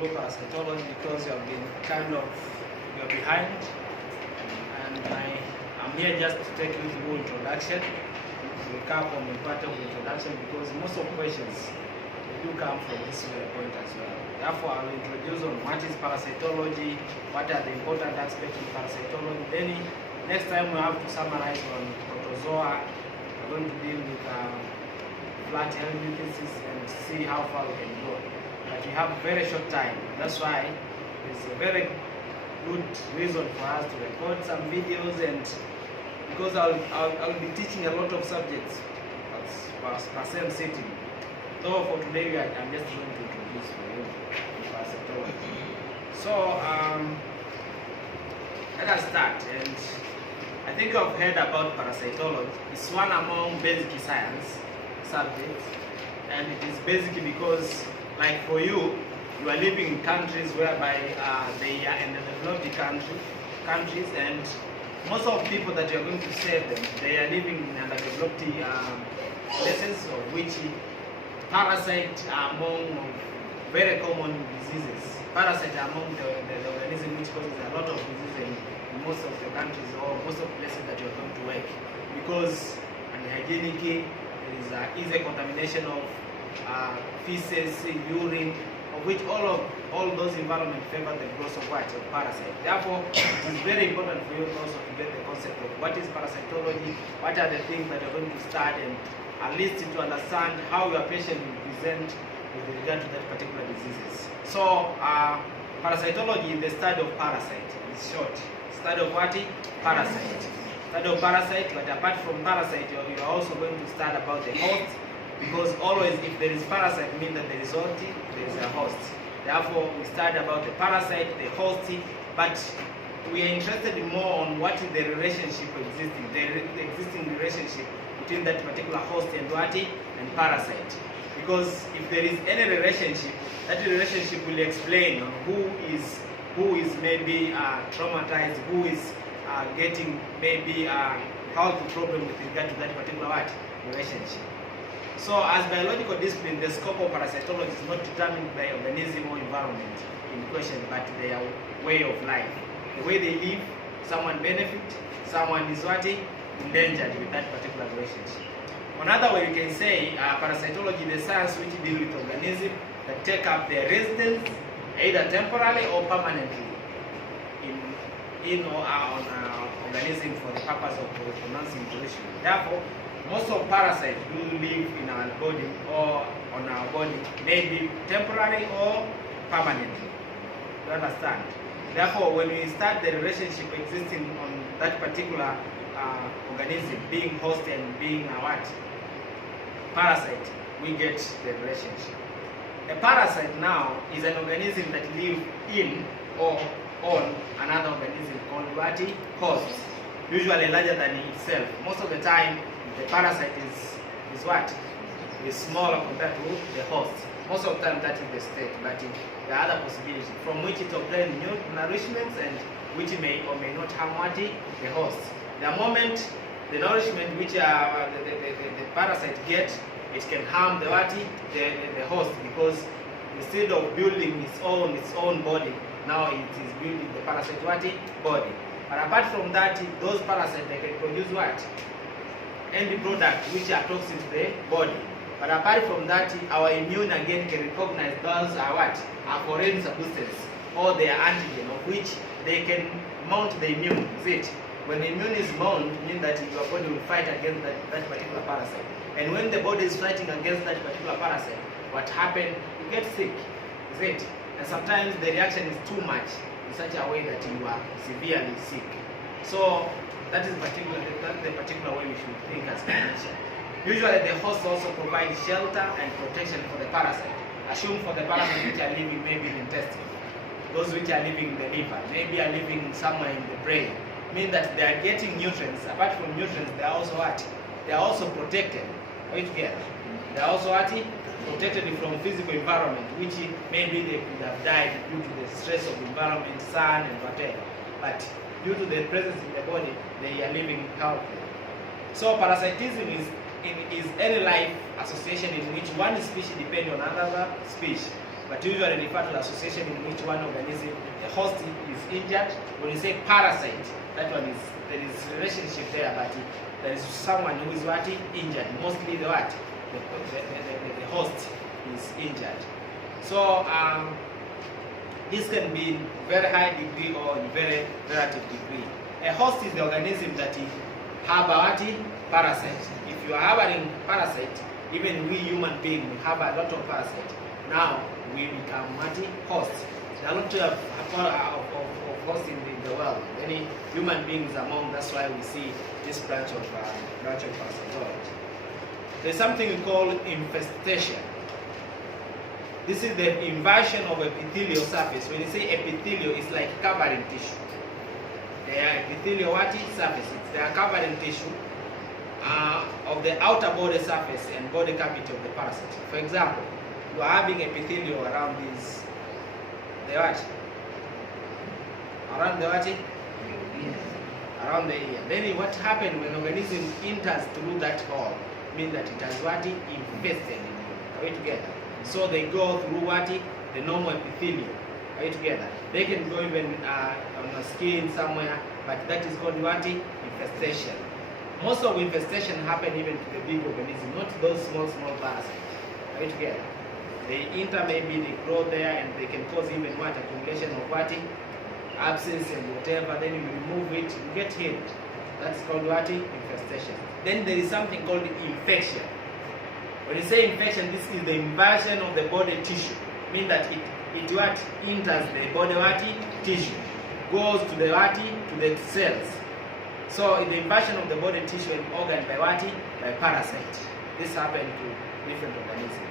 through parasitology because you have been you're behind, and I'm here just to take you through introduction, to recap on the part of introduction, because most of questions do come from this point as well. Therefore, I will introduce on what is parasitology, what are the important aspects of parasitology. Then next time we have to summarize on Protozoa. We're going to deal with flat helminth and see how far we can go. But we have very short time. That's why it's a very good reason for us to record some videos, and because I'll be teaching a lot of subjects per same sitting. So for today, I'm just going to introduce for you parasitology. So let us start. And I think you've heard about parasitology. It's one among basic science subjects, and it is basic because, like for you, you are living in countries whereby they are in the developed countries, and most of the people that you are going to serve them, they are living in underdeveloped places, of which parasites are among very common diseases. Parasites are among the organism which causes a lot of diseases in most of the countries or most of the places that you are going to work, because unhygienic, there is easy contamination of feces, urine, of which all those environments favor the growth of what? Of parasites. Therefore, it is very important for you also to get the concept of what is parasitology, what are the things that you're going to study, and at least to understand how your patient will present with regard to that particular diseases. So, parasitology is the study of parasite. It's short. Study of what? Parasite. Study of parasite, but apart from parasite, you're also going to study about the host, because always if there is parasite, it means that there is what? There is a host. Therefore, we study about the parasite, the host, but we are interested more on what is the relationship existing, the existing relationship between that particular host and what? And parasite. Because if there is any relationship, that relationship will explain who is maybe traumatized, who is getting maybe health problem with regard to that particular what? Relationship. So as biological discipline, the scope of parasitology is not determined by organism or environment in question, but their way of life. The way they live, someone benefit, someone is what? Endangered with that particular relationship. Another way you can say parasitology is the science which deals with organisms that take up their residence either temporarily or permanently in or on an organism for the purpose of pronouncing evolution. Therefore, most of parasites do live in our body or on our body, maybe temporarily or permanently. You understand? Therefore, when we start the relationship existing on that particular organism, being host and being a what? Parasite, we get the relationship. A parasite now is an organism that lives in or on another organism called what? Host, usually larger than itself. Most of the time, the parasite is what? Is smaller compared to the host. Most of the time that is the state, but there are other possibilities from which it obtains new nourishments and which may or may not harm what? The host. The moment the nourishment which the parasite gets, it can harm the what? The host, because instead of building its own body, now it is building the parasite what? Body. But apart from that, those parasites, they can produce what? End product which are toxic to the body. But apart from that, our immune again can recognize those are what? Are foreign substances, or they are antigen, of which they can mount the immune. Is it? When the immune is mount, it means that your body will fight against that particular parasite. And when the body is fighting against that particular parasite, what happens? You get sick. Is it? And sometimes the reaction is too much in such a way that you are severely sick. So that is the particular way we should think as clinicians. Usually the host also provides shelter and protection for the parasite. Assume for the parasites which are living maybe in the intestine, those which are living in the liver, maybe are living somewhere in the brain, mean that they are getting nutrients. Apart from nutrients, they are also what? They are also protected. Wait together. They are also what? Protected from physical environment, which maybe they could have died due to the stress of environment, sun and whatever. But due to the presence in the body, they are living healthy. So parasitism is any life association in which one species depends on another species but usually refer to the association in which one organism, the host, is injured. When you say parasite, that one is, there is relationship there, but there is someone who is what? Injured. Mostly the what? The host is injured. So this can be in very high degree or in very relative degree. A host is the organism that have a what? Parasite. If you are harboring parasite, even we human beings have a lot of parasite. Now we become what? Hosts. There are a lot of hosts in the world. Many human beings among. That's why we see this branch of parasitology. There's something we call infestation. This is the invasion of epithelial surface. When you say epithelial, it's like covering tissue. They are epithelial what? Surfaces. They are covering tissue of the outer body surface and body cavity of the parasite. For example, you are having epithelial around this, the what? Around the what? Around the ear. Then what happens when organism enters through that hole? Means that it has what? Infested. Are we together? So they go through what? The normal epithelium. Are we together? They can go even on the skin somewhere, but that is called what? Infestation. Most of infestation happen even to the big organism, not those small parasites. Are we together? They enter, maybe they grow there, and they can cause even what? Accumulation of what? Abscess and whatever. Then you remove it, you get healed. That's called what? Infestation. Then there is something called infection. When you say infection, this is the invasion of the body tissue. Mean that it what? Enters the body what? Tissue. Goes to the what? To the cells. So the invasion of the body tissue and organ by what? By parasite. This happens to different organisms.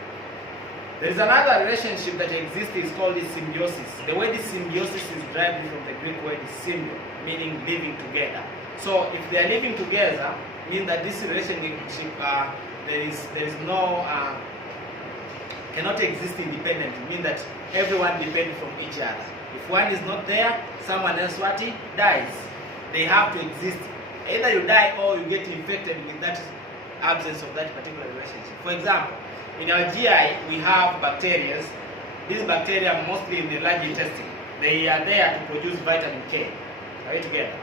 There is another relationship that exists, is called the symbiosis. The way this symbiosis is derived from the Greek word is symbio, meaning living together. So if they are living together, means that this relationship there is no cannot exist independently. Means that everyone depends from each other. If one is not there, someone else what? Dies. They have to exist. Either you die or you get infected with that absence of that particular relationship. For example, in our GI we have bacteria. These bacteria are mostly in the large intestine. They are there to produce vitamin K. Are we together?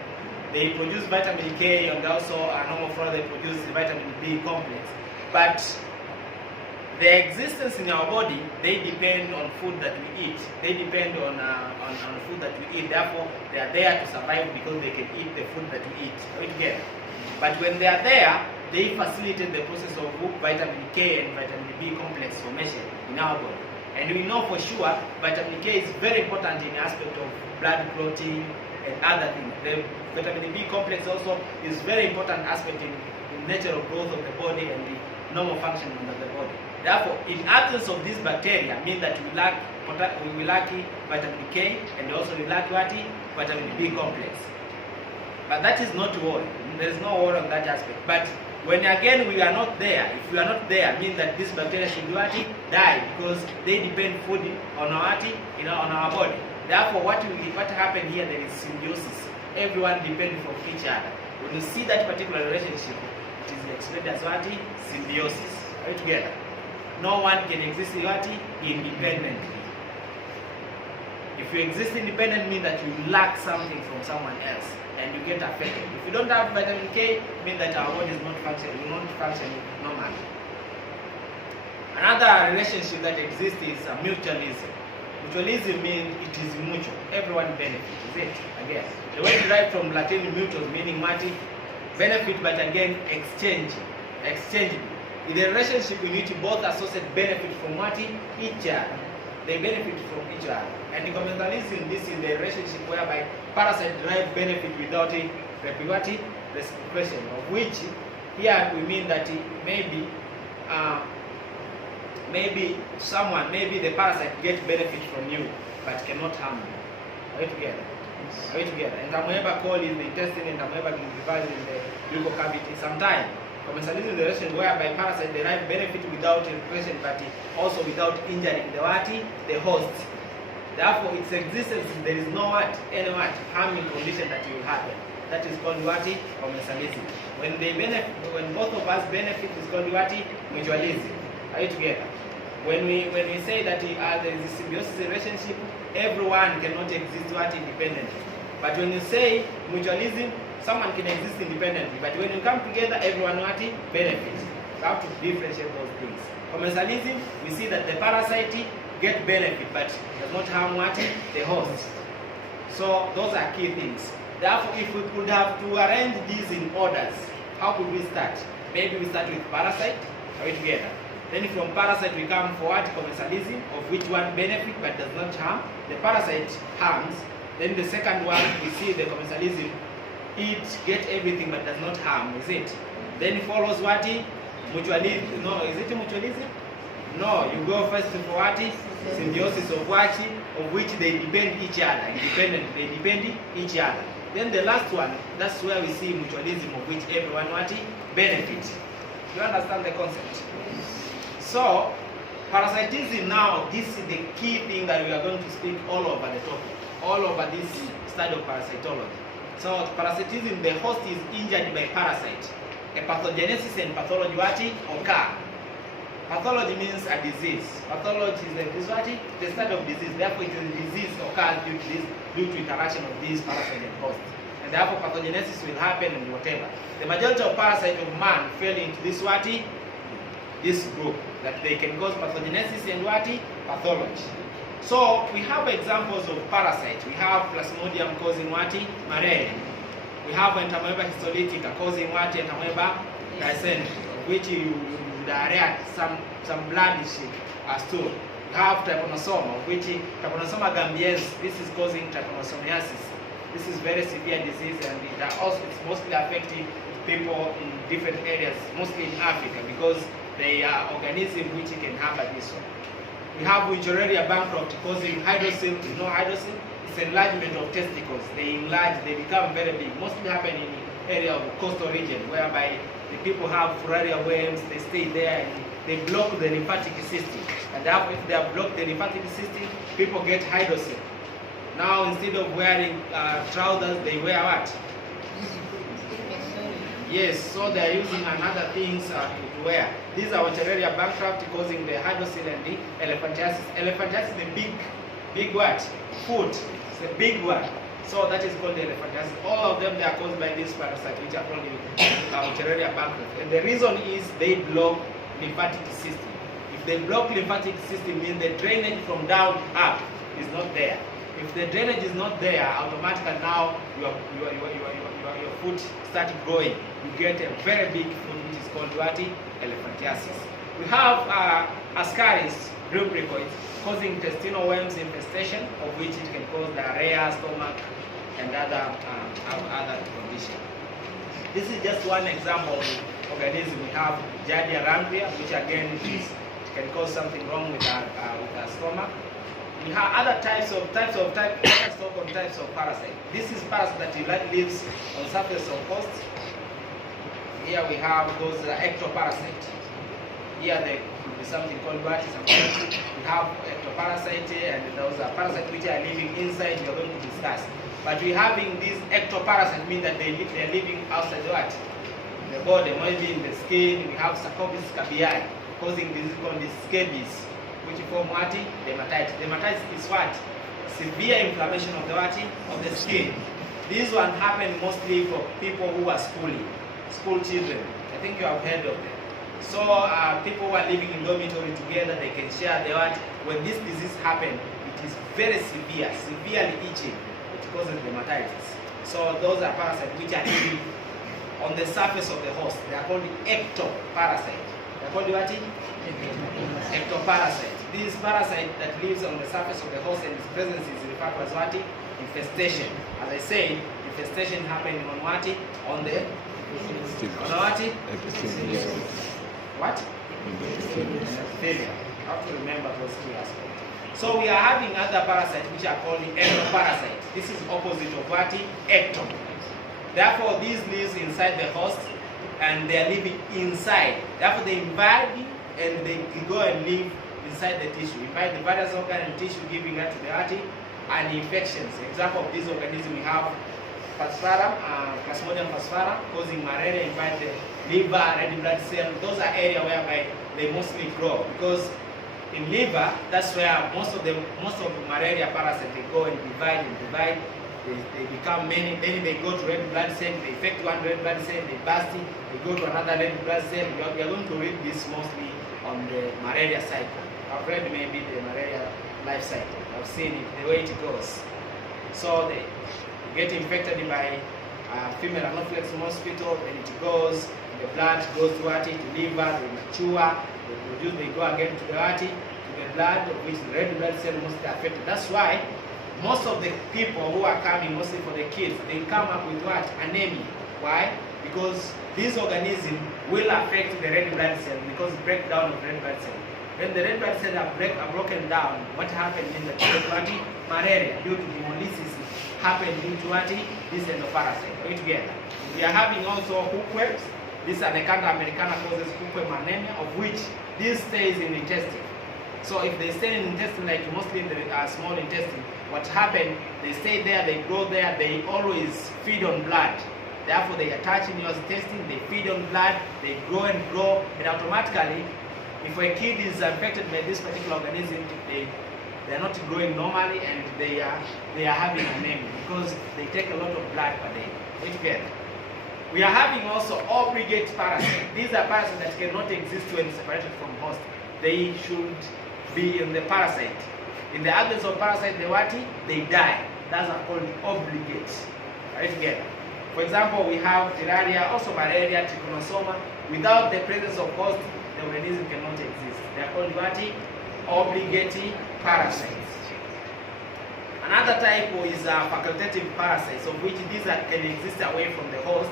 They produce vitamin K, and also normal flora, they produce the vitamin B complex. But their existence in our body, they depend on food that we eat. They depend on food that we eat. Therefore, they are there to survive because they can eat the food that we eat. Are we together? But when they are there, they facilitate the process of vitamin K and vitamin B complex formation in our body. And we know for sure vitamin K is very important in the aspect of blood clotting and other things. The vitamin B complex also is very important aspect in nature of growth of the body and the normal functioning of the body. Therefore, in absence of these bacteria, means that we lack vitamin K, and also we lack what? Vitamin B complex. But that is not war. There is no war on that aspect. But when again we are not there, if we are not there, means that this bacteria should die, because they depend food on our on our body. Therefore, what happened here? There is symbiosis. Everyone depends from each other. When you see that particular relationship, it is explained as what? Symbiosis. Are we together? No one can exist independently. If you exist independent, means that you lack something from someone else and you get affected. If you don't have vitamin K, means that our body is not functioning, will not function normally. Another relationship that exists is mutualism. Mutualism means it is mutual. Everyone benefits, is it? Again, the word derived from Latin mutual, meaning benefit, but again exchangeable. In a relationship in which both associate benefit from each other. They benefit from each other. And in commensalism, this is the relationship whereby parasite derive benefit without reciprocation, of which here we mean that maybe the parasite gets benefit from you but cannot harm you. Are we together? Are we together? And amoeba call in the intestine and amoeba can be divided in the buccal cavity. Sometimes commensalism is the relation whereby parasite derive benefit without reciprocation but also without injuring the host. Therefore, its existence, there is no harming condition that will happen. That is called commensalism. When both of us benefit, is called mutualism. Are you together? When we say that there is a symbiosis relationship, everyone cannot exist independently. But when you say mutualism, someone can exist independently. But when you come together, everyone benefits. You have to differentiate those things. Commensalism, we see that the parasite get benefit, but does not harm the host. So those are key things. Therefore, if we could have to arrange these in orders, how could we start? Maybe we start with parasite. Are we together? Then from parasite we come for commensalism, of which one benefit but does not harm. The parasite harms. Then the second one, we see the commensalism, it get everything but does not harm, is it? Then follows what? Mutualism. No, is it mutualism? No, you go first for what? Symbiosis of what? Of which they depend each other. Independent, they depend each other. Then the last one, that's where we see mutualism, of which everyone benefits. You understand the concept? So, parasitism now, this is the key thing that we are going to speak all over the topic, all over this study of parasitology. So, parasitism, the host is injured by parasite. A pathogenesis and pathology occur. Pathology means a disease. Pathology is what? The study of disease. Therefore, it is a disease occurs due to interaction of these parasite and host. And therefore, pathogenesis will happen and whatever. The majority of parasites of man fell into this what? This group, that they can cause pathogenesis and what? Pathology. So we have examples of parasites. We have Plasmodium causing what? Malaria. We have Entamoeba histolytica causing what? Entamoeba dysentery, which you diarrhea, some bloodish stool. We have Trypanosoma, which Trypanosoma gambiensis. This is causing trypanosomiasis. This is very severe disease, and it's mostly affecting people in different areas, mostly in Africa, because they are organisms which can harbor this one. We have Wichereria bankrupt causing hydrocele. You know hydrocele? It's enlargement of testicles. They enlarge, they become very big. Mostly happen in the area of coastal region, whereby the people have Filaria worms, they stay there and they block the lymphatic system. And therefore, if they have blocked the lymphatic system, people get hydrocele. Now, instead of wearing trousers, they wear what? Yes, so they are using another things to wear. These are Wichereria bankrupt causing the hydrocele and the elephantiasis. Elephantiasis is the big what? Foot. It's a big one. So that is called the elephantiasis. All of them, they are caused by this parasite, which are called Wichereria bankrupt. And the reason is they block lymphatic system. If they block lymphatic system, means the drainage from down up is not there. If the drainage is not there, automatically now your foot starts growing. You get a very big foot, which is called what? Elephantiasis. We have Ascaris lubricoids causing intestinal worms infestation, of which it can cause diarrhea, stomach, and other conditions. This is just one example of organism. We have Giardia lamblia, which again can cause something wrong with our stomach. We have other types of parasite. This is parasite that lives on surface of hosts. Here we have those ectoparasites. Here there could be something called parasite. We have ectoparasite, and those are parasites which are living inside. We are going to discuss. But we having these ectoparasites mean that they are living outside the body, maybe in the skin. We have Sarcopsis cabiai causing disease called scabies, which form what? Dermatitis. Dermatitis is what? Severe inflammation of the what? Of the skin. This one happen mostly for people who are school children. I think you have heard of them. So people who are living in dormitory together, they can share the what? When this disease happens, it is very severe, severely itching, which causes dermatitis. So those are parasites which are living on the surface of the host. They are called ectoparasite. They are called what? Ectoparasite. This parasite that lives on the surface of the host and its presence is referred to as what? Infestation. As I said, infestation happening on what? On the what? What? Failure. You have to remember those two aspects. So we are having other parasites which are called ectoparasites. This is opposite of what? Ecto. Therefore, these lives inside the host and they are living inside. Therefore, they invade and they go and live inside the tissue. Invade the various organ and tissue, giving that to the body and infections. Example of this organism we have Falciparum, Plasmodium falciparum, causing malaria, invade the liver, red blood cell. Those are areas whereby they mostly grow because in liver, that's where most of the malaria parasites, they go and divide. They become many. Then they go to red blood cell, they infect one red blood cell, they burst it, they go to another red blood cell. We are going to read this mostly on the malaria cycle. I've read maybe the malaria life cycle. I've seen it, the way it goes. So they get infected by female anopheles mosquito, then it goes, the blood goes to the liver, they mature, they go again to the blood, of which the red blood cell mostly affected. That's why most of the people who are coming, mostly for the kids, they come up with what? Anemia. Why? Because this organism will affect the red blood cell because breakdown of red blood cell. When the red blood cells are broken down, what happens in the malaria due to hemolysis happens into this endoparasite. Right together. We are having also hookworms. This Anaconda americana causes hookworm anemia, of which this stays in the intestine. So if they stay in the intestine, like mostly in the small intestine, what happens, they stay there, they grow there, they always feed on blood. Therefore, they attach in your intestine, they feed on blood, they grow, and automatically, if a kid is affected by this particular organism, they are not growing normally, and they are having anemia because they take a lot of blood per day. Together. We are having also obligate parasites. These are parasites that cannot exist when separated from host. They should be in the parasite. In the absence of parasite, they die. That's called obligate. Right together. For example, we have Giardia, also malaria, trichonosoma. Without the presence of host, the organism cannot exist. They are called obligatory parasites. Another type is facultative parasites, of which these can exist away from the host.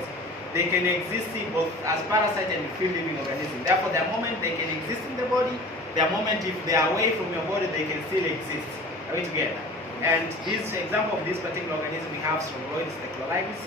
They can exist both as parasite and free living organism. Therefore, the moment they can exist in the body, the moment if they are away from your body, they can still exist. Are we together? And this example of this particular organism, we have Strongyloides speculoides,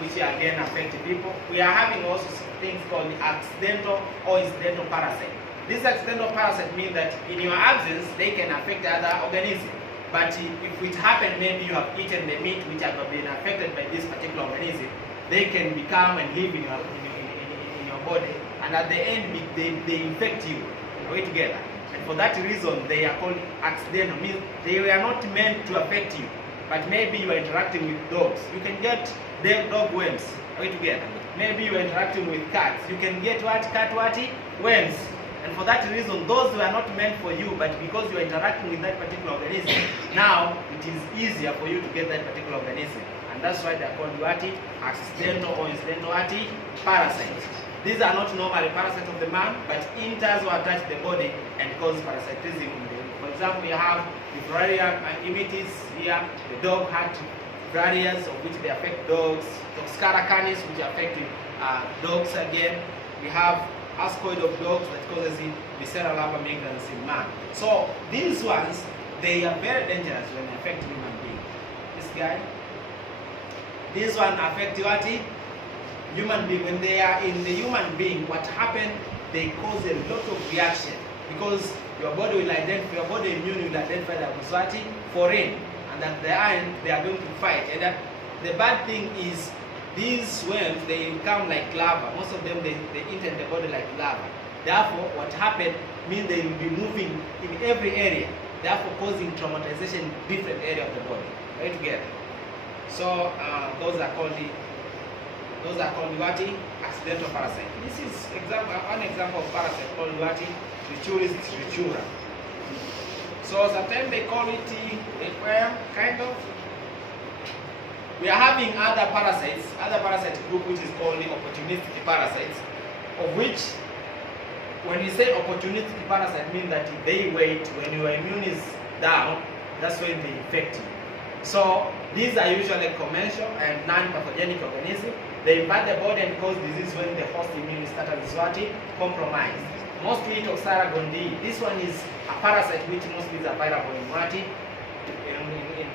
which again affect people. We are having also things called accidental or incidental parasite. This accidental parasite means that in your absence, they can affect the other organism. But if it happened, maybe you have eaten the meat which has been affected by this particular organism, they can become and live in your body, and at the end they infect you. Are we together? And for that reason, they are called accidental. Means they were not meant to affect you, but maybe you are interacting with dogs. You can get dog worms. Are we together? Maybe you are interacting with cats. You can get cat worms. And for that reason, those were not meant for you, but because you are interacting with that particular organism, now it is easier for you to get that particular organism. And that's why they are called accidental or incidental parasites. These are not normally parasites of the man, but enters or attach the body and cause parasitism. For example, you have the Filaria immitis here, the dog hat Filarias, of which they affect dogs, Toxcara canis, which affect dogs again. We have ascoid of dogs that causes visceral lava migrans in man. So these ones, they are very dangerous when they affect human being. This guy, this one affect human being. When they are in the human being, what happened? They cause a lot of reaction because your body will identify, your body immune will identify that was foreign, and at the end they are going to fight. And that the bad thing is, these worms, they become like lava. Most of them, they enter the body like lava. Therefore, what happened means they will be moving in every area, therefore causing traumatization in different area of the body. Right together. So those are called accidental parasite. This is one example of parasite called Trichuris trichura. So sometimes they call it kind of. We are having other parasite group which is called the opportunistic parasites, of which when we say opportunistic parasite means that they wait when your immune is down, that's when they infect you. So these are usually commercial and non-pathogenic organisms. They invade the body and cause disease when the host immune status is compromised. Mostly Toxara gondii. This one is a parasite which mostly is available in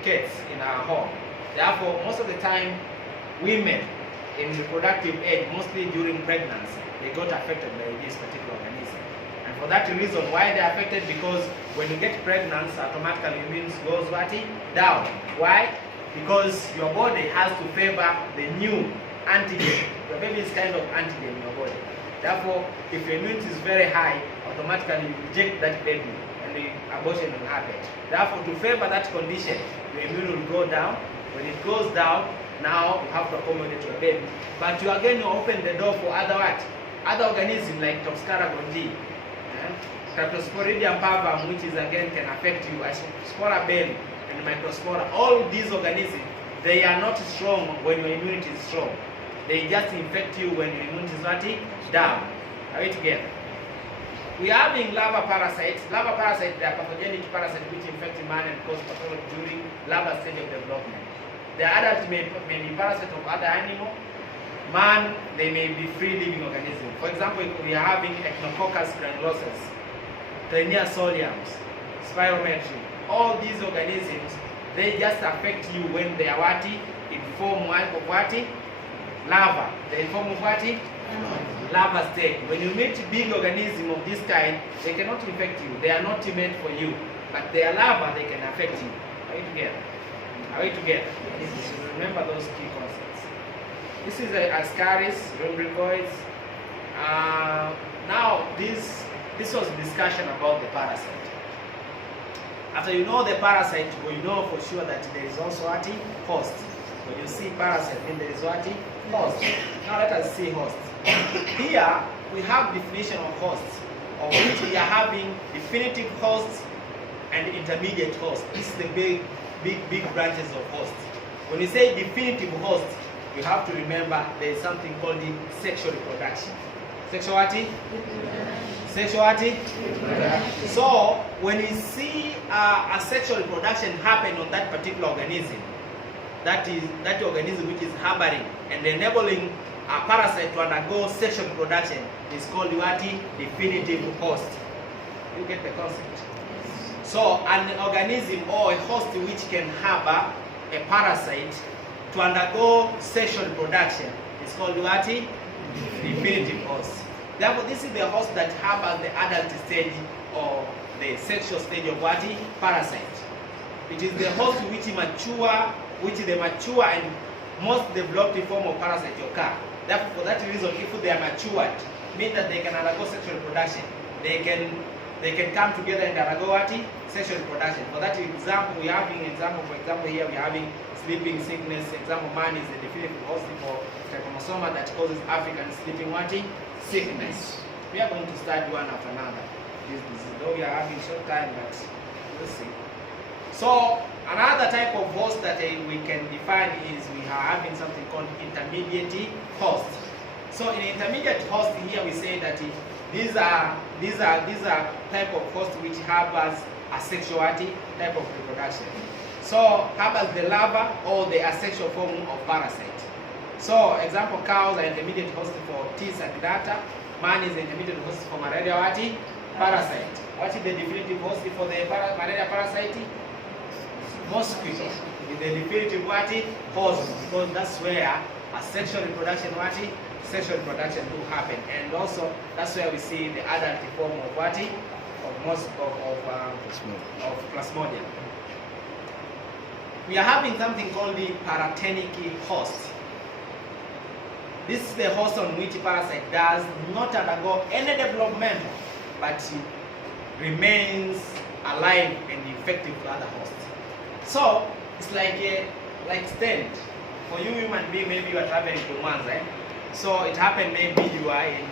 cats in our home. Therefore, most of the time, women in reproductive age, mostly during pregnancy, they got affected by this particular organism. And for that reason, why they are affected? Because when you get pregnant, automatically immune goes down. Why? Because your body has to favor the new antigen. Your baby is kind of antigen in your body. Therefore, if your immunity is very high, automatically you reject that baby and abortion will happen. Therefore, to favor that condition, your immune will go down. When it goes down, now you have to accommodate your baby. But you again open the door for other what? Other organisms like Toxcara gondii, Cryptosporidium parvum, which is again can affect you, Spora bell and Microspora. All these organisms, they are not strong when your immunity is strong. They just infect you when your immunity is not down. Are we together? We are having larva parasites. Larva parasites, they are pathogenic parasites which infect man and cause pathology during larva stage of development. The adult may be parasites of other animal. Man, they may be free living organisms. For example, we are having Echinococcus granulosus, Taenia soliums, Spirometry. All these organisms, they just affect you when they are what? In form of what? Larva. They form of what? Larva stage. When you meet big organisms of this kind, they cannot infect you. They are not meant for you. But they are larva, they can affect you. Are we together? Are we together? Remember those key concepts. This is Ascaris, Lumbricoids. Now, this was a discussion about the parasite. After you know the parasite, we know for sure that there is also what? Host. When you see parasite, then there is what? Host. Now let us see host. Here, we have definition of hosts, of which we are having definitive hosts and intermediate hosts. This is the big branches of hosts. When you say definitive host, you have to remember there is something called the sexual reproduction. Sexual what? Sexual what? So, when you see a sexual reproduction happen on that particular organism, that is that organism which is harboring and enabling a parasite to undergo sexual reproduction is called what? Definitive host. You get the concept? So, an organism or a host which can harbor a parasite to undergo sexual reproduction is called what? Definitive host. Therefore, this is the host that harbors the adult stage or the sexual stage of what? Parasite. It is the host which the mature and most developed form of parasite occur. Therefore, for that reason, if they are matured, means that they can undergo sexual reproduction. They can come together and undergo what? Sexual reproduction. For that example, we are having for example here we are having sleeping sickness. Example, man is the definitive host for trypanosoma that causes African sleeping what? Sickness. We are going to study one after another. Though we are having short time, but we'll see. So another type of host that we can define is we are having something called intermediate host. So in intermediate host here we say that these are type of host which harbors asexuality type of reproduction. So harbors the larva or the asexual form of parasite. So example, cows are intermediate host for tis and data. Man is the intermediate host for malaria what? Parasite. What is the definitive host for the malaria parasite? Mosquito is the definitive what? Host, because that's where a sexual reproduction what? Sexual reproduction do happen, and also that's where we see the adult form of what? Of plasmodium. We are having something called the paratenic host. This is the host on which parasite does not undergo any development, but remains alive and effective to other hosts. So it's like stand. For you human being, maybe you are traveling to Mwanza, so it happened maybe you are in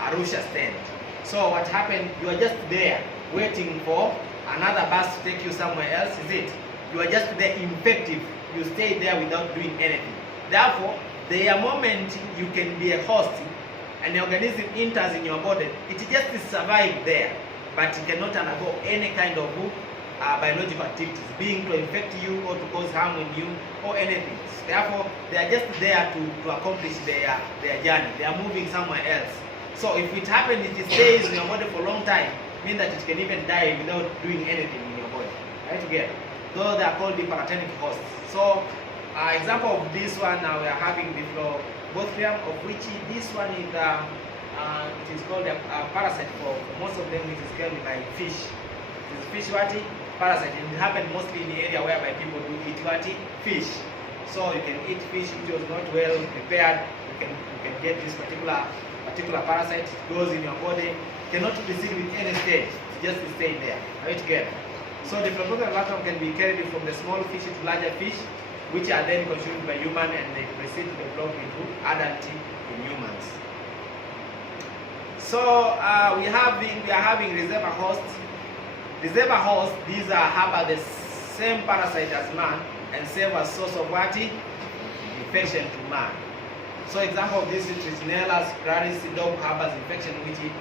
Arusha stand. So what happened? You are just there waiting for another bus to take you somewhere else. Is it? You are just there effective. You stay there without doing anything. Therefore, the moment you can be a host and the organism enters in your body, it just survives there, but it cannot undergo any kind of biological activities, being to infect you or to cause harm in you or anything. Therefore, they are just there to accomplish their journey. They are moving somewhere else. So if it happens, it stays in your body for a long time, means that it can even die without doing anything in your body. Right together. Though they are called the paratenic hosts. So, example of this one, now we are having the Bothrium, of which this one is it is called a parasite. For most of them, it is killed by fish. It is fish what? Parasite. And it happens mostly in the area whereby people do eat what? Fish. So you can eat fish which was not well prepared. You can get this particular particular parasite, it goes in your body, cannot proceed with any stage, just stay there. Are you together? So the Protozoa can be carried from the small fish to larger fish, which are then consumed by human, and they proceed to develop into adult in humans. So we are having reservoir hosts. Reservoir hosts, these are have the same parasite as man and serve as source of what? Infection to man. So example of this is Trichinella spiralis, dog harbors infection which is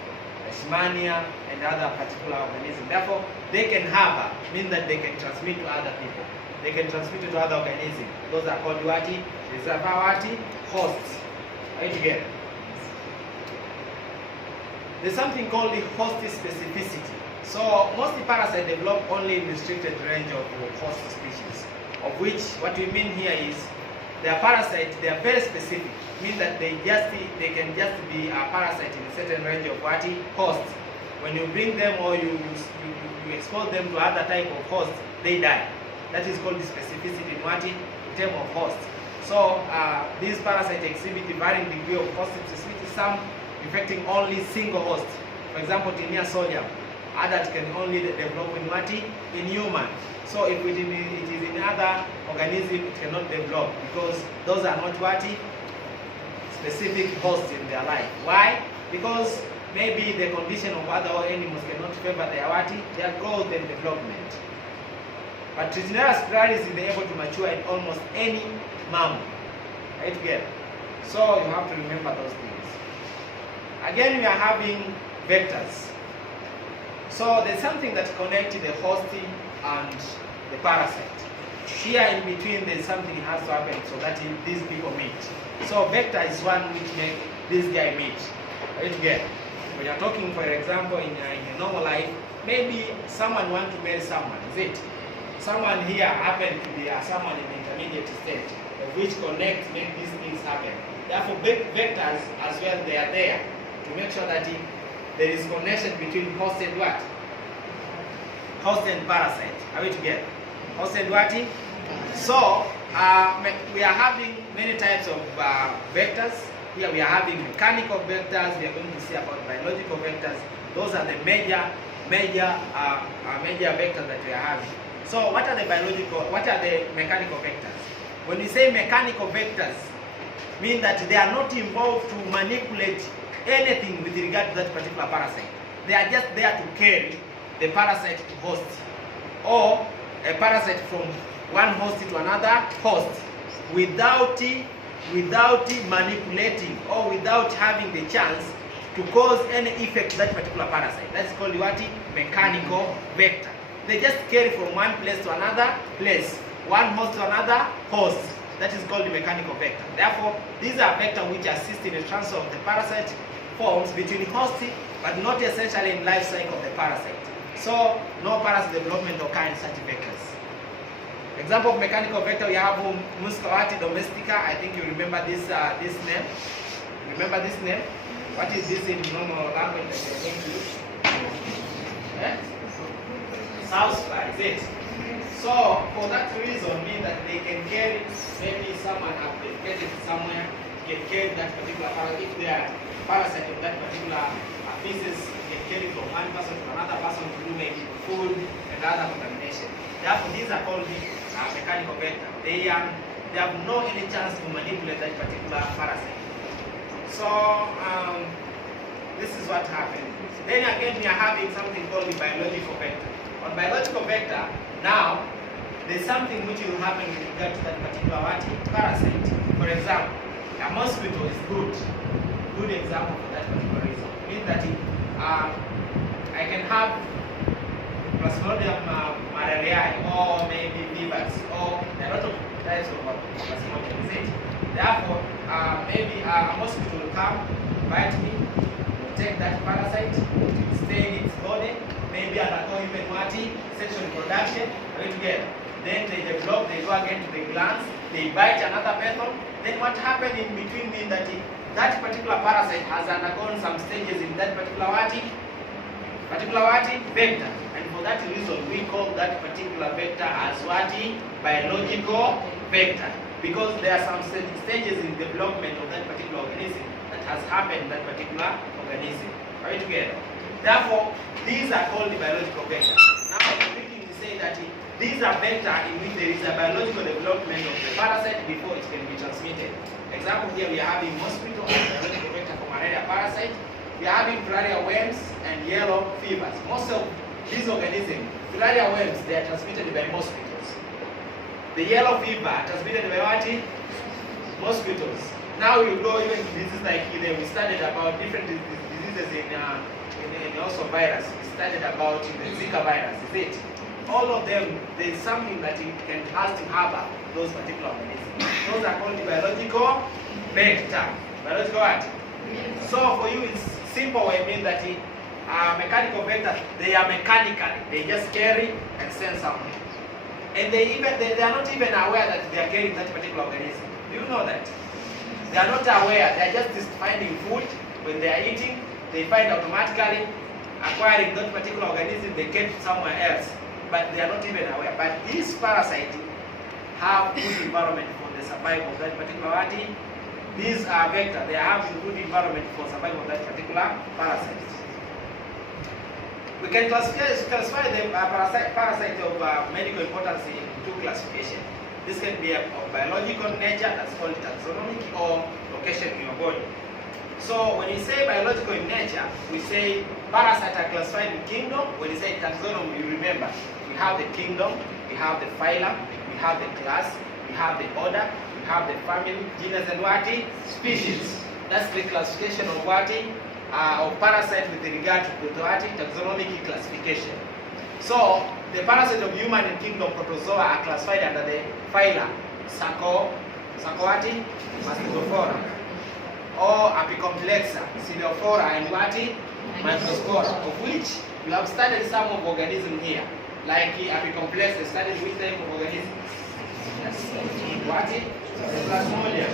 Leishmania and other particular organisms. Therefore, they can harbor, mean that they can transmit to other people. They can transmit to other organisms. Those are called what? Reservoir hosts. Are you together? There's something called the host specificity. So most parasites develop only in restricted range of host species, of which what we mean here is their parasites, they are very specific, means that they can just be a parasite in a certain range of what hosts. When you bring them or you expose them to other type of hosts, they die. That is called the specificity in what? In terms of host. So these parasites exhibit varying degree of host specificity, some infecting only single host. For example, Tinea solium, adult can only develop in what? In human. So if it is in other organism, it cannot develop because those are not what? Specific hosts in their life. Why? Because maybe the condition of other animals cannot favor their what? Their growth and development. But Trichinella spiralis is able to mature in almost any mammal. Right together. So you have to remember those things. Again, we are having vectors. So there's something that connects the host and the parasite. Here in between there's something has to happen so that these people meet. So vector is one which makes this guy meet. Right together. When you're talking, for example, in a normal life, maybe someone wants to marry someone, is it? Someone here happened to be someone in the intermediate state, which connects, make these things happen. Therefore, vectors as well, they are there to make sure that there is connection between host and what? Host and parasite. Are we together? Host and what? So, we are having many types of vectors. Here we are having mechanical vectors. We are going to see about biological vectors. Those are the major vectors that we are having. So, what are the mechanical vectors? When we say mechanical vectors, mean that they are not involved to manipulate anything with regard to that particular parasite. They are just there to carry the parasite to host, or a parasite from one host to another host without manipulating or without having the chance to cause any effect to that particular parasite. That's called what? Mechanical vector. They just carry from one place to another place, one host to another host. That is called the mechanical vector. Therefore, these are vectors which assist in the transfer of the parasite forms between hosts, but not essentially in life cycle of the parasite. So, no parasite development occurs in such vectors. Example of mechanical vector, we have Muscovati domestica. I think you remember this name. Remember this name? What is this in normal language that you're going to use? Yeah? Housefly, is it? So, for that reason, means that they can carry, maybe someone has dedicated somewhere, can carry that particular parasite. If they are parasite of that particular species, can carry from one person to another person to do maybe food and other contamination. Therefore, these are called mechanical vector. They have no any chance to manipulate that particular parasite. So, this is what happened. Then again, we are having something called the biological vector. On biological vector, now, there's something which will happen with regard to that particular parasite. For example, a mosquito is good example for that particular reason. It means that I can have Plasmodium malariae or maybe fevers or a lot of types of Plasmodium, is it? Therefore, maybe a mosquito will come, bite me, will take that parasite, stay in its body, maybe undergo even sexual reproduction, right together. Then they develop, they go again to the glands, they bite another person. Then what happened in between means that that particular parasite has undergone some stages in that particular vector. And for that reason, we call that particular vector as biological vector. Because there are some stages in development of that particular organism that has happened in that particular organism. Are we together? Therefore, these are called the biological vector. Now, we say that these are vector in which there is a biological development of the parasite before it can be transmitted. Example here, we are having mosquito as biological vector for malaria parasite. We are having filarial worms and yellow fevers. Most of these organisms, filarial worms, they are transmitted by mosquitoes. The yellow fever transmitted by what? Mosquitoes. Now we go even to diseases like we studied about different diseases in also virus. We studied about the Zika virus, is it? All of them, there is something that it can harbor those particular organisms. Those are called the biological vector. Biological what? So for you, it's simple. I mean that mechanical vector, they are mechanical. They just carry and send something. And they are not even aware that they are carrying that particular organism. Do you know that? They are not aware. They are just finding food. When they are eating, they find automatically acquiring that particular organism. They get somewhere else, but they are not even aware. But these parasites have good environment for the survival of that particular party. These are vector. They have a good environment for survival of that particular parasite. We can classify the parasite of medical importance in two classifications. This can be of biological nature, that's called taxonomic, or location in your body. So when you say biological in nature, we say parasites are classified in kingdom. When you say taxonomy, you remember, we have the kingdom, we have the phylum, we have the class, we have the order, we have the family, genus, and what? Species. That's the classification of what? Of parasites with regard to the taxonomic classification. So the parasites of human and kingdom Protozoa are classified under the phyla Sarcoati, Mastigophora, or Apicomplexa, Ciliophora, and what? Microspora, of which you have studied some of organisms here. Like Apicomplexa, studied which type of organism? Yes. What? Plasmodium.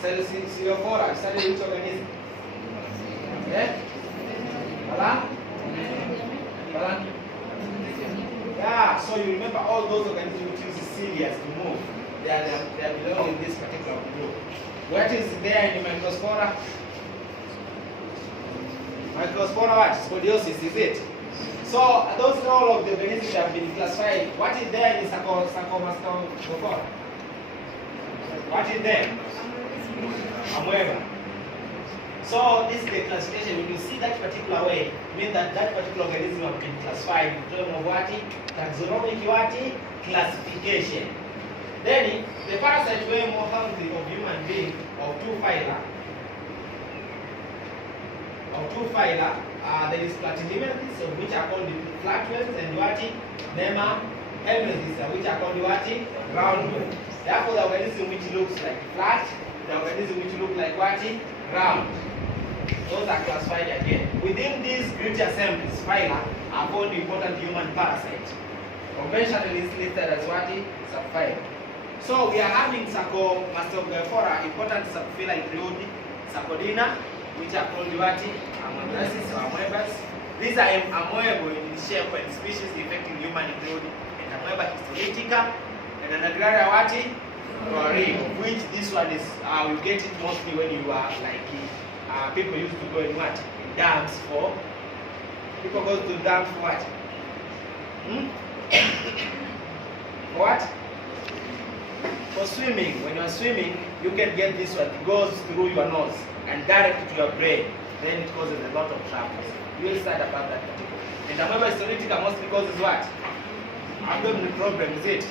Ciliophora, studied which organism? Yeah? Balan? Yeah, so you remember all those organisms which use cilias to move. They are belong in this particular group. What is there in the microspora? Microspora what? Scoliosis, is it? So those are all of the organisms that have been classified. What is there in the Sarcomascophora? What is there? Amoeba. So this is the classification. When you see that particular way, it means that that particular organism has been classified in terms of what? Taxonomic what? Classification. Then the parasites were more healthy of human being of two phyla. There is Platyhelminths, which are called the flatworms, and what? Helminths, which are called what? Roundworms. Therefore, the organism which looks like flat, the organism which looks like what? Round. Those are classified again. Within these beauty assemblies, phyla are called important human parasites. Conventionally listed as what? Subphyla. So we are having Sarcomascophora. Important subphyla include Sarcodina, which are called what? Amoebasis or amoebas. These are amoeba in shape and species affecting human include Amoeba histolytica and Anagraria what? Of which this one is you get it mostly when you are like people used to go in what? In dams for people go to dams for what? For what? For swimming. When you are swimming, you can get this one. It goes through your nose and direct to your brain. Then it causes a lot of trouble. You will start about that particular. And Amoeba histolytica mostly causes what? Abdominal problem, is it?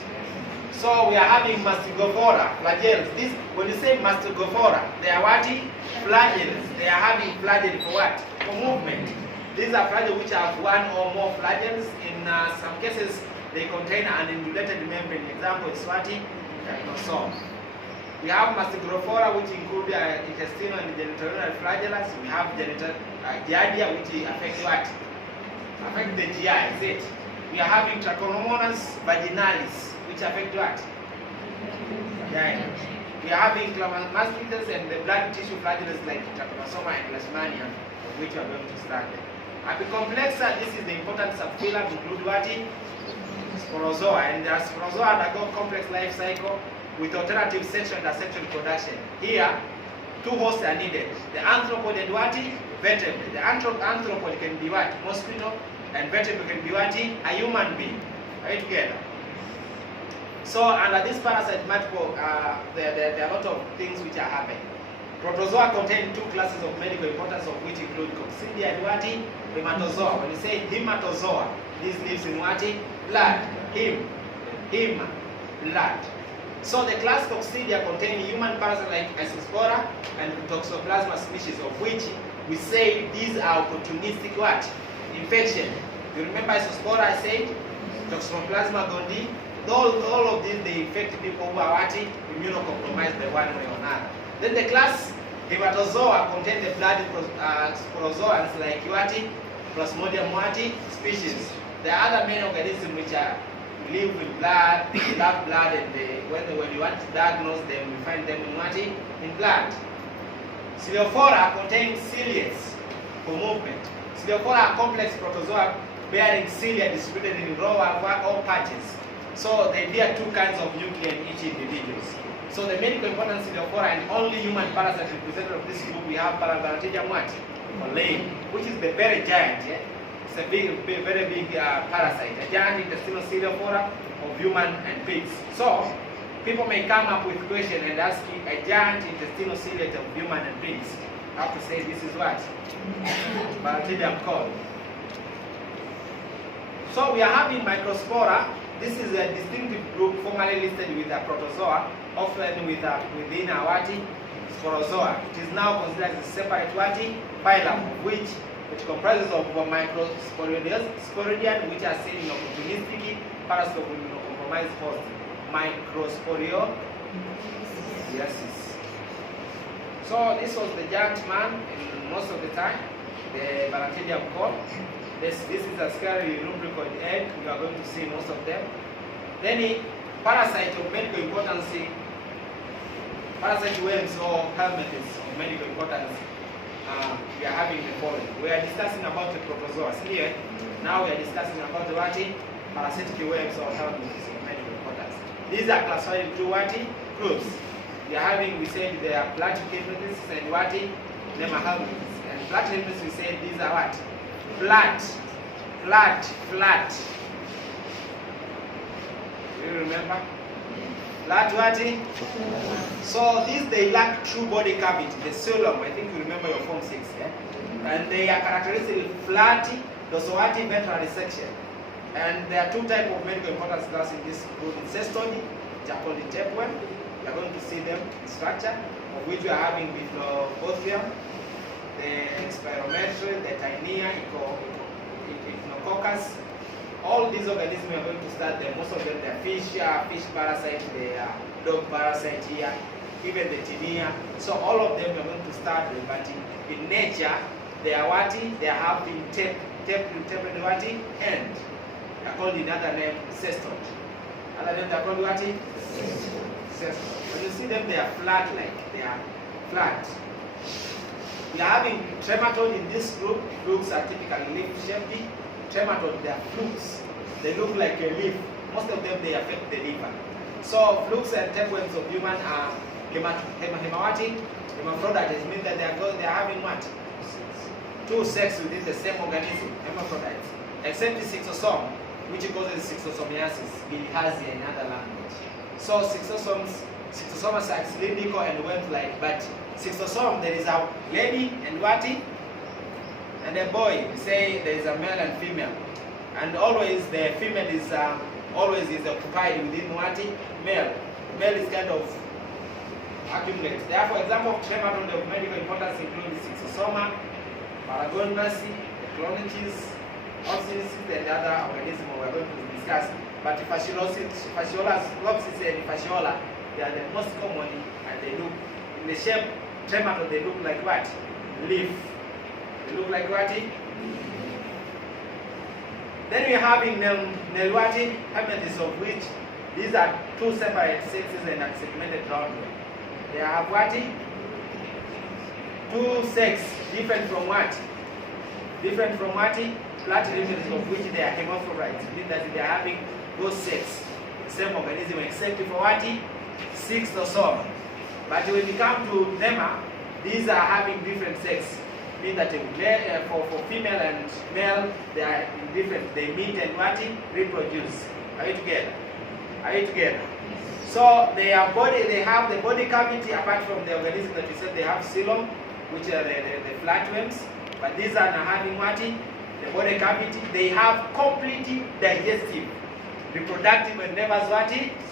So we are having Mastigophora, flagellus. This, when you say Mastigophora, they are what? Flagellus. They are having flagellus for what? For movement. These are flagellus which have one or more flagellus. In some cases, they contain an undulated membrane. Example is what? Dinosaur. We have Mastigophora, which include intestinal and genitourinary flagellus. We have giardia, which affect what? Affect the GI, is it? We are having Trichomonas vaginalis, which affect what? Vagina. We are having Chlamydomastitis and the blood tissue flagellus like Trypanosoma and Leishmania, of which we are going to start. Apicomplexa, this is the important subphyla, include what? Protozoa, and the Protozoa undergo complex life cycle with alternative sexual and asexual reproduction. Here, Two hosts are needed. The arthropod and what? Vertebrate. The arthropod can be what? Mosquito. And vertebrate can be what? A human being. Are you together? So under this parasite multiple, there are a lot of things which are happening. Protozoa contain two classes of medical importance, of which include coccidia and what? Hematozoa. When you say hematozoa, this lives in what? Blood. Blood. So the class Coccidia contain human parasites like Isospora and Toxoplasma species, of which we say these are opportunistic what? Infection. You remember Isospora I said? Toxoplasma gondii. All of these, they infect people who are what? Immunocompromised by one way or another. Then the class Hematozoa contain the blood sporozoans like what? Plasmodium what? Species. There are other many organisms which are live with blood, love blood, and when you want to diagnose them, you find them in what? In blood. Ciliophora contain ciliates for movement. Ciliophora are complex protozoa bearing cilia distributed in row or patches. So they bear two kinds of nuclei in each individual. So the medical importance of Ciliophora and only human parasite represented of this group, we have Parasitology what? Which is the very giant. Yeah? It's a very big parasite, a giant intestinal Ciliophora of human and pigs. So people may come up with question and ask you, a giant intestinal ciliate of human and pigs. I have to say this is what? Parasitology called. So we are having Microspora. This is a distinctive group formerly listed with a protozoa, often within a what? Sporozoa. It is now considered as a separate what? Phylum, of which it comprises of microsporidians, which are seen in opportunistic parasites of immunocompromised host. Microsporiosis. So this was the giant man in most of the time, the Bacterium core. This is a scary lubricant egg. We are going to see most of them. Then a parasite of medical importance, parasite worms or helminths of medical importance. We are having the following. We are discussing about the protozoa here. Now we are discussing about the what? Parasitic worms or helminths of medical importance. These are classified into what? Groups. We are having, we said they are platyhelminths and what? Helminths. And platyhelminths, we said these are what? Flat. Do you remember? Flat what? So these, they lack true body cavity, the coelom. I think you remember your form 6, yeah? And they are characteristic with flat dorsal ventral resection. And there are two types of medical importance class in this group. In cestode, which are called the tapeworm. We are going to see them in structure, of which we are having with Bothium, the spirometry, the tinea, echinococcus. All these organisms we are going to start them. Most of them, they are fish parasite, they are dog parasite here, even the tinea. So all of them we are going to start them, but in nature, they are what? They have been taped what? End. They are called in another name cestode. Other name they are called what? Cestode. When you see them, they are flat, they are flat. We are having trematode in this group. Flukes are typically leaf-shaped. Trematode, they are flukes. They look like a leaf. Most of them, they affect the liver. So flukes and tapeworms of human are hermaphrodites. Means that they are having what? Two sexes within the same organism, hermaphrodites. Except the schistosome, which causes schistosomiasis, bilharzia in other language. So schistosomes are cylindrical and worm-like, but schistosome, there is a lady and what? And a boy. We say there is a male and female. And always the female is always occupied within what? Male. Male is kind of accumulated. Therefore, example of trematode of medical importance include the schistosoma, Paragonus, the cloniches, oxysis, and other organisms we are going to discuss. But fasciola, and fasciola, they are the most common, and they look in the shape. Trematode, they look like what? Leaf. They look like what? Then we are having Nelwati helminths, of which these are two separate sexes and are segmented roundly. They have what? Two sexes, different from what? Different from what? Platyhelminths, of which they are hermaphrodites. Meaning that they are having both sexes, same organism, except for what? Schistosome. But when we come to Nema, these are having different sex. Mean that for female and male, they are different. They meet and reproduce. Are you together? Are you together? So they have the body cavity apart from the organism that we said they have coelom, which are the flatworms. But these are now having the body cavity. They have completely digestive, reproductive and nervous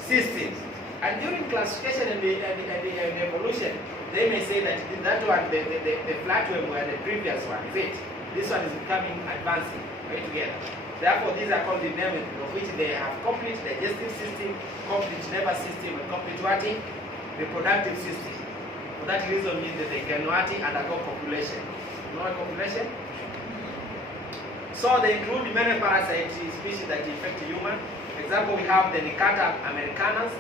systems. And during classification and evolution, they may say that one, the flatworm were the previous one, is it? This one is becoming advancing, right together. Therefore, these are called the helminth, of which they have complete digestive system, complete nervous system, and complete reproductive system. For that reason means that they can undergo copulation. You know what copulation? So they include many parasite species that infect human. For example, we have the Nicata americanus,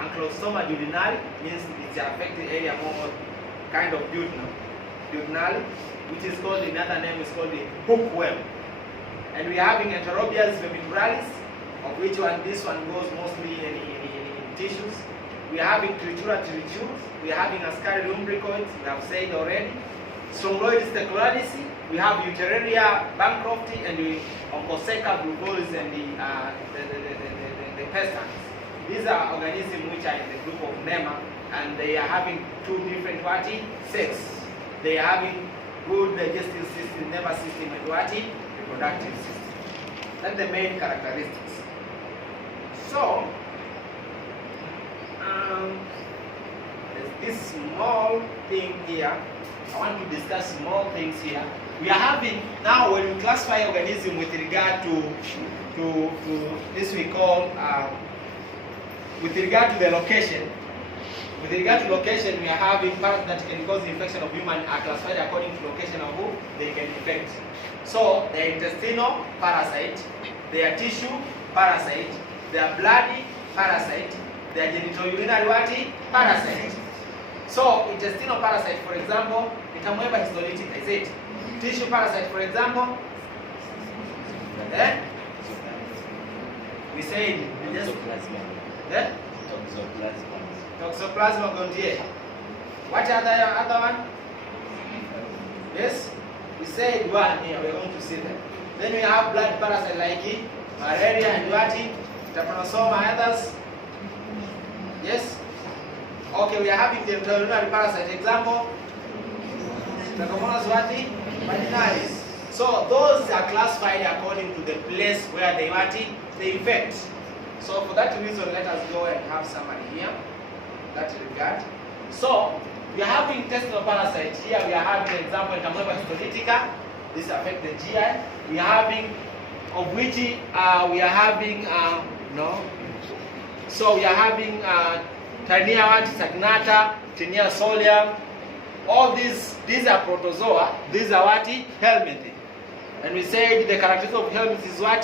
and Clostoma duodenale, means it affects the area more kind of duodenale, which is called, another name is called the hookworm. And we are having Enterobius vermicularius, of which this one goes mostly in tissues. We are having Tritura trichurus, we are having Ascaris lumbricoids, we have said already. Strongyloides tecularis, we have Euteraria bancrofti, and the Onchocerca vulgaris and the pestans. These are organisms which are in the group of Nema, and they are having two different sex. They are having good digestive system, nervous system, and reproductive system. That's the main characteristics. So, there's this small thing here. I want to discuss small things here. We are having, now when we classify organism with regard to this we call, with regard to the location, we are having parasites that can cause the infection of human are classified according to location of who they can infect. So, the intestinal parasite, their tissue parasite, their bloody parasite, their genitourinary parasite. So, intestinal parasite, for example, Itamueba histolytica, is it? Tissue parasite, for example, we said Toxoplasma gondii. What are the other one? Yes? We said one here, we're going to see them. Then we have blood parasite like malaria and Trypanosoma, others. Yes? Okay, we are having the urinary parasite. Example, Trichomonas vaginalis. So those are classified according to the place where they infect. So for that reason, let us go and have somebody here. That regard. So we are having intestinal parasites. Here we are having an example Entamoeba histolytica. This affects the GI. We are having, of which we are having So we are having Taenia sagnata, Taenia solium. All these are protozoa. These are helminth. And we said the characteristics of helminth is what?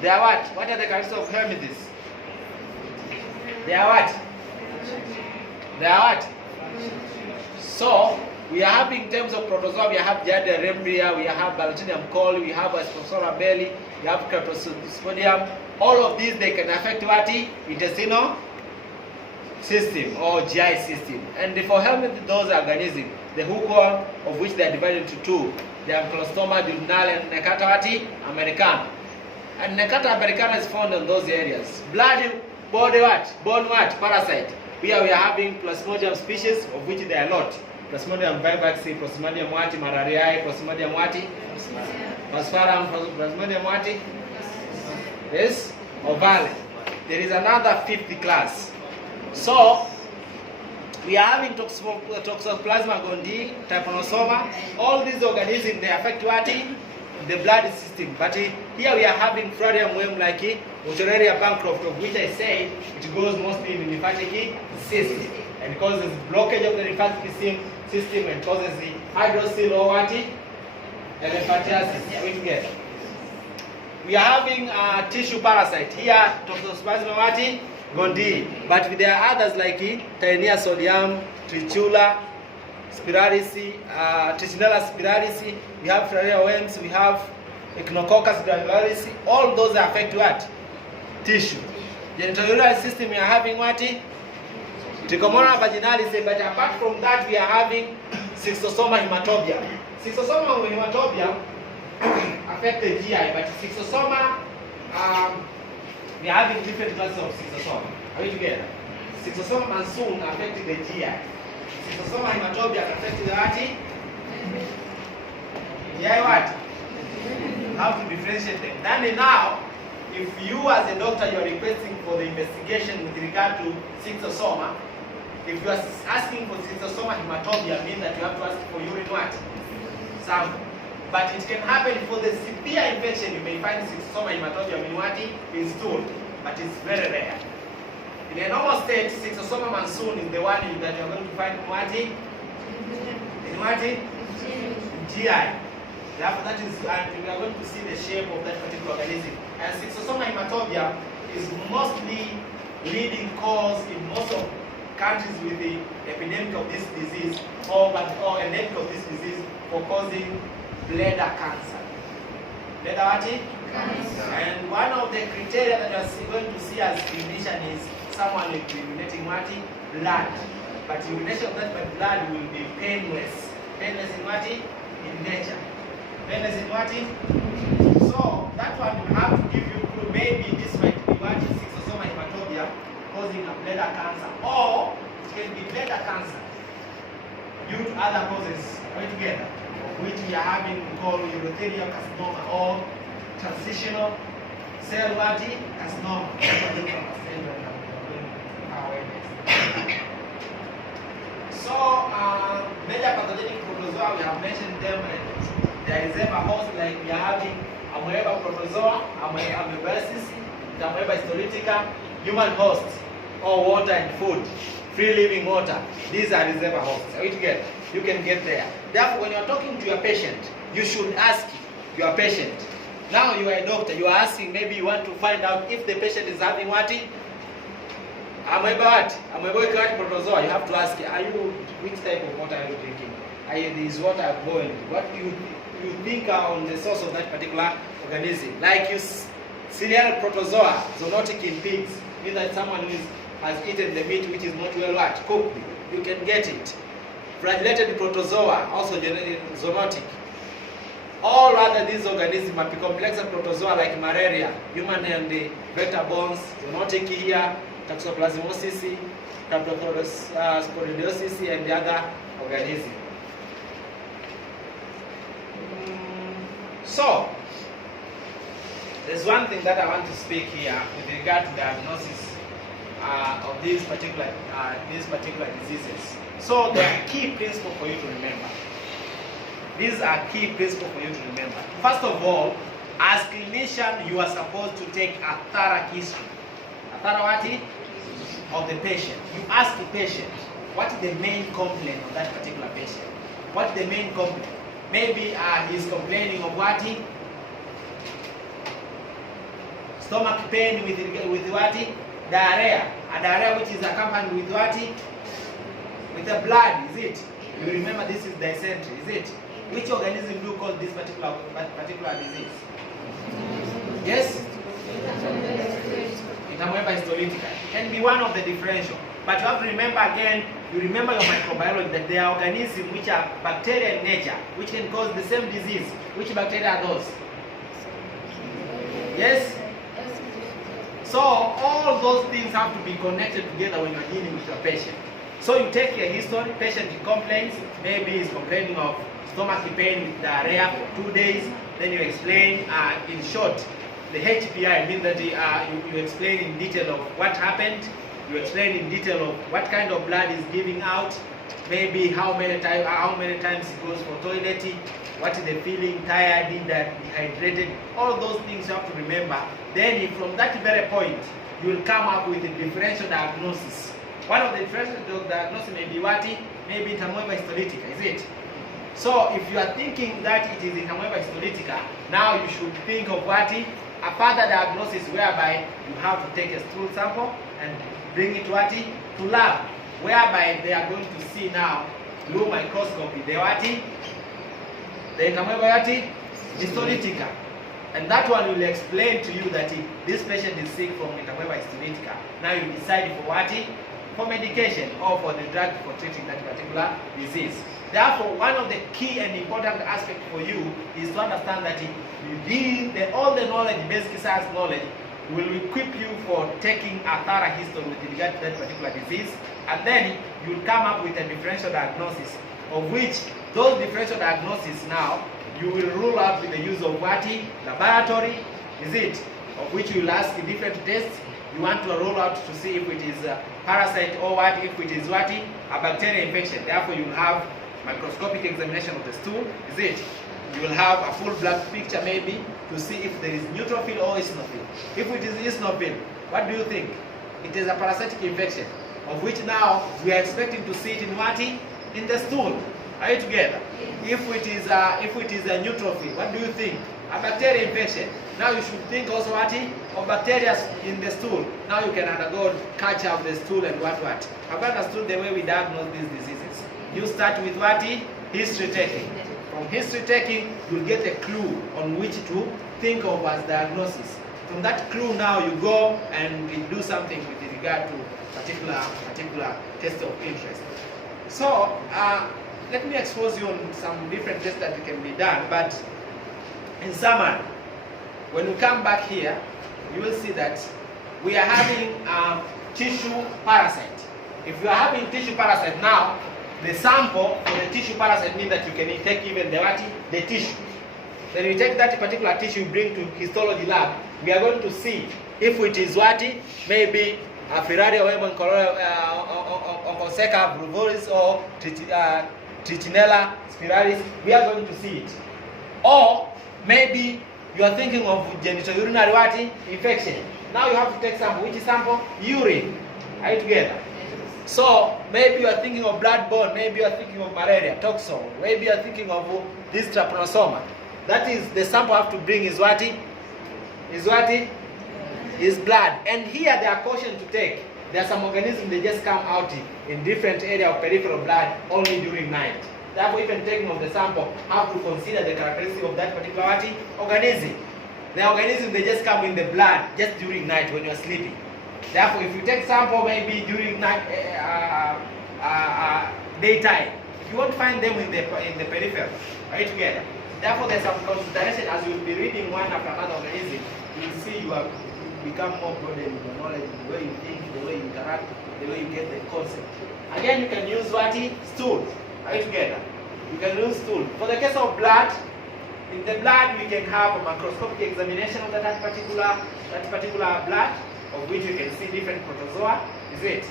They are what? What are the characteristics of helminth? They are what? They are what? So, we are having in terms of protozoa, we have Giardia rembria, we have Balanchinium coli, we have Aspersola belli, we have Cryptosporidium. All of these, they can affect what? Intestinal system or GI system. And for helminth, those organisms, the hookworm, of which they are divided into two. They have Clostoma duodenale and Nicata americana. And Nicata americana is found in those areas. Blood, body bone parasite. Here we are having Plasmodium species, of which there are a lot. Plasmodium vivax, Plasmodium malariae, Plasmodium Plasmodium Plasmodium yes, ovale. There is another 50 class. So we are having Toxoplasma gondii, Trypanosoma. All these organisms, they affect what? The blood system. But here we are having Florium worm like Euteraria bancrofti, of which I said it goes mostly in the lymphatic system and causes blockage of the lymphatic system and causes the hydrocele or what? Elephantiasis. Are we together? We are having tissue parasite. Here, Toxoplasma gondii. But there are others like Taenia solium, Trichula, spiralis, Trichinella spiralis, we have Filaria worms, we have Echinococcus granularis. All those affect what? Tissue. Genitourinary system, we are having what? Trichomonas vaginalis, but apart from that, we are having Schistosoma hematobia. Schistosoma hematobia affect the GI, but Schistosoma, we are having different classes of Schistosoma. Are we together? Schistosoma monsoon affecting the GI. Schistosoma hematobia affecting the what? GI what? How to differentiate them. Then now, if you as a doctor you are requesting for the investigation with regard to Schistosoma, if you are asking for Schistosoma hematobia, means that you have to ask for urine what? Sample. But it can happen for the severe infection. You may find Schistosoma hematobia in what? In stool, but it's very rare. In a normal state, Schistosoma monsoon is the one that you are going to find in what? In what? GI. Therefore, that is, and we are going to see the shape of that particular organism. And Schistosoma hematobia is mostly leading cause in most of countries with the epidemic of this disease or endemic of this disease for causing bladder cancer. Bladder what? Cancer. And one of the criteria that you are going to see as clinician is someone with urinating what? Blood. But urination of that blood will be painless. Painless in what? In nature. Painless in what? So that one will have to give you clue. Maybe this might be what? Schistosoma hematobia causing a bladder cancer, or it can be bladder cancer due to other causes right together, which we are having called urothelial carcinoma or transitional cell carcinoma. So major pathogenic protozoa, we have mentioned them, and there is ever host, like we are having Amoeba protozoa, Amoebasis, Amoeba histolytica, human hosts, or water and food, free living water. These are reservoir hosts. Are we together? You can get there. Therefore, when you are talking to your patient, you should ask your patient. Now you are a doctor, you are asking, maybe you want to find out if the patient is having what? Amoeba what? Amoeba protozoa. You have to ask, which type of water are you drinking? Is water boiled? What do you think on the source of that particular organism? Like cereal protozoa, zoonotic in pigs, means that someone who has eaten the meat which is not well cooked. You can get it. Flagellated protozoa, also zoonotic. All other these organisms are complex protozoa like malaria, human and the vector borns, zoonotic here, toxoplasmosis, sporidiosis, and the other organisms. So, there's one thing that I want to speak here with regard to diagnosis of these particular diseases. So, there are key principles for you to remember. These are key principles for you to remember. First of all, as clinician, you are supposed to take a thorough history. A thorough what? Of the patient. You ask the patient, what is the main complaint of that particular patient? What is the main complaint? Maybe he's complaining of what? Stomach pain with what? Diarrhea. A diarrhea which is accompanied with what? With the blood, is it? You remember this is dysentery, is it? Which organism do you call this particular disease? Yes? Amoeba histolytica. It can be one of the differential. But you have to remember again, you remember your microbiology, that there are organisms which are bacterial in nature, which can cause the same disease. Which bacteria are those? Yes? So all those things have to be connected together when you're dealing with your patient. So you take your history, patient complains, maybe he's complaining of stomach pain with diarrhea for 2 days, then you explain in short, the HPI means that you explain in detail of what happened, you explain in detail of what kind of blood is giving out, maybe how many times he goes for toilet, what is the feeling, tired, dehydrated, all those things you have to remember. Then from that very point, you will come up with a differential diagnosis. One of the differential diagnoses may be what? Maybe Amoeba histolytica, is it? So if you are thinking that it is Amoeba histolytica, now you should think of what? A further diagnosis whereby you have to take a stool sample and bring it what? To lab, whereby they are going to see now through microscopy the what? The Amoeba histolytica. And that one will explain to you that if this patient is sick from Amoeba histolytica, now you decide for what? for medication or for the drug for treating that particular disease. Therefore, one of the key and important aspects for you is to understand that all the knowledge, basic science knowledge, will equip you for taking a thorough history with regard to that particular disease, and then you'll come up with a differential diagnosis, of which those differential diagnoses now you will rule out with the use of what? Laboratory, is it? Of which you will ask different tests. You want to roll out to see if it is a parasite or what, if it is what? A bacterial infection. Therefore, you will have microscopic examination of the stool, is it? You will have a full blood picture maybe to see if there is neutrophil or eosinophil. If it is eosinophil, what do you think? It is a parasitic infection, of which now we are expecting to see it in what? In the stool. Are you together? Yes. If it is a neutrophil, what do you think? A bacterial infection. Now you should think also what? Of bacteria in the stool. Now you can undergo culture of the stool and what. Have you understood the way we diagnose these diseases? You start with what? History taking. From history taking, you'll get a clue on which to think of as diagnosis. From that clue now you go and you do something with regard to particular test of interest. So let me expose you on some different tests that can be done, but in summary, when we come back here, you will see that we are having tissue parasite. If you are having tissue parasite now, the sample for the tissue parasite means that you can take even the tissue. Then you take that particular tissue, you bring to histology lab. We are going to see if it is what? Maybe a Ferrari or Onchocerca bruvoris or Trichinella spiralis. We are going to see it. Or maybe you are thinking of genitourinary infection. Now you have to take sample. Which sample? Urine. Are you together? So maybe you are thinking of bloodborne, maybe you are thinking of malaria, toxo, maybe you are thinking of this trypanosoma. That is, the sample I have to bring is what? Is blood. And here there are cautions to take. There are some organisms that just come out in different area of peripheral blood only during night. Therefore, even taking of the sample, have to consider the characteristic of that particular organism. The organism they just come in the blood just during night when you are sleeping. Therefore, if you take sample maybe during night, daytime, you won't find them in the peripheral. Are you together? Therefore, there's some consideration as you will be reading one after another organism. You will see you have become more broadened in your knowledge, the way you think, the way you interact, the way you get the concept. Again, you can use what? Stool. Are you together? You can use stool. For the case of blood, in the blood we can have a microscopic examination of that particular blood, of which you can see different protozoa, is it?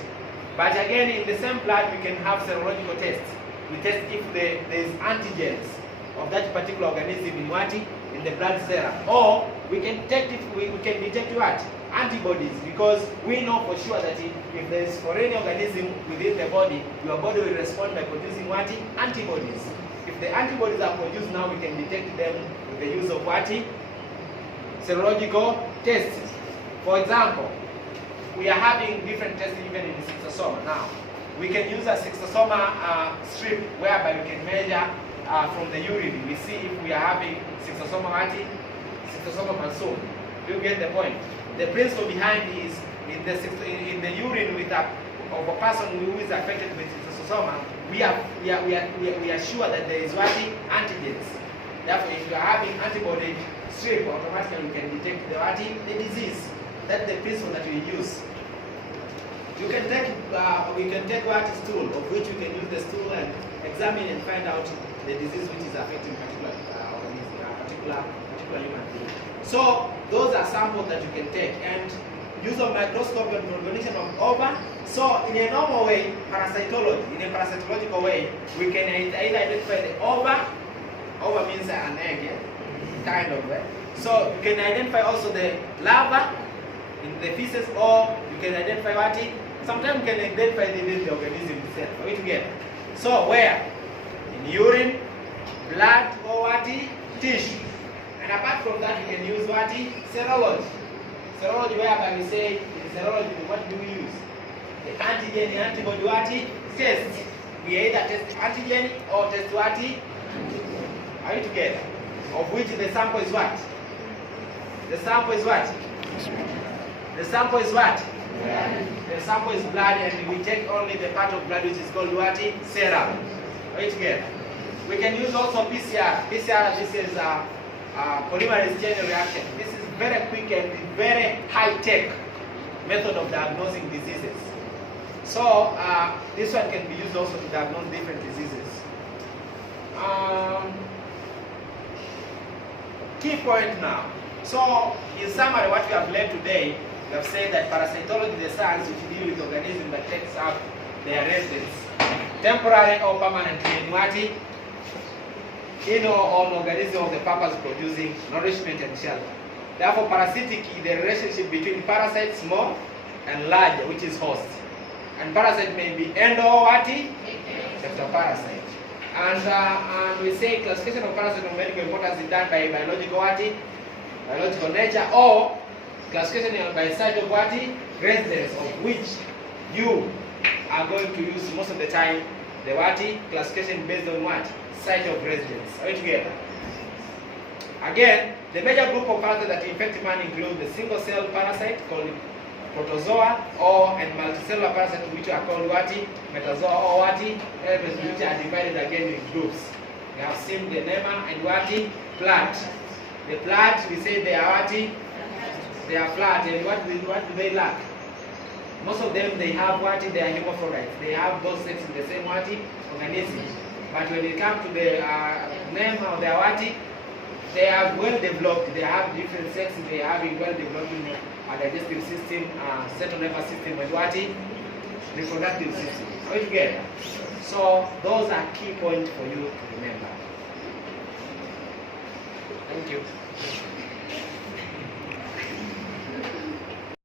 But again, in the same blood, we can have serological tests. We test if there is antigens of that particular organism in the blood serum. Or we can detect what? Antibodies, because we know for sure that if there is foreign organism within the body, your body will respond by producing what? Antibodies. If the antibodies are produced now, we can detect them with the use of what? Serological tests. For example, we are having different tests even in the schistosoma now. We can use a schistosoma strip whereby we can measure from the urine. We see if we are having schistosoma mansum. Do you get the point? The principle behind is in the urine of a person who is affected with schistosoma, we are sure that there is what? Antigens. Therefore, if you are having antibody strip, automatically we can detect the disease. That's the principle that we use. You can take, we can take what stool, of which you can use the stool and examine and find out the disease which is affecting particular human being. So those are samples that you can take, and use of microscope and recognition of ova. So in a normal way, parasitology, in a parasitological way, we can either identify the ova. Ova means an egg, kind of. So you can identify also the larva in the feces, or you can identify what? Sometimes you can identify the organism itself. Are we together? So where? In urine, blood, or what? Tissue. And apart from that, you can use what? Serology. Serology, whereby we say in serology, what do we use? The antigen, the antibody, what? Test. We either test antigen or test what? Are you together? Of which the sample is what? The sample is what? The sample is what? The sample is blood, and we take only the part of blood which is called what? Serum. Right together. We can use also PCR. PCR, this is a polymerase chain reaction. This is very quick and very high-tech method of diagnosing diseases. So this one can be used also to diagnose different diseases. Key point now. So in summary, what we have learned today, we have said that parasitology is the science which deal with organisms that takes up their residence, temporary or permanently, in or on organism of the purpose producing nourishment and shelter. Therefore, parasitic is the relationship between parasite small and large, which is host. And parasite may be end or what? Parasite. And we say classification of parasite of medical importance is done by biological what? Biological nature, or classification by site of what? Residence, of which you are going to use most of the time the what? Classification based on what? Site of residence. Are we together? Again, the major group of parasites that infect man include the single cell parasite called Protozoa, and multicellular parasites which are called what? Metazoa, or what? Which are divided again in groups. We have seen the nema and what? Plant. The plant, we say they are what? They are flat, and what do they lack? Most of them, they have what? They are hermaphrodites. They have both sexes in the same what? Organism. But when it comes to the nema, they are what? They are well developed. They have different sexes. They have a well developed digestive system, central nervous system, and what? Reproductive system. Are you get? So those are key points for you to remember. Thank you.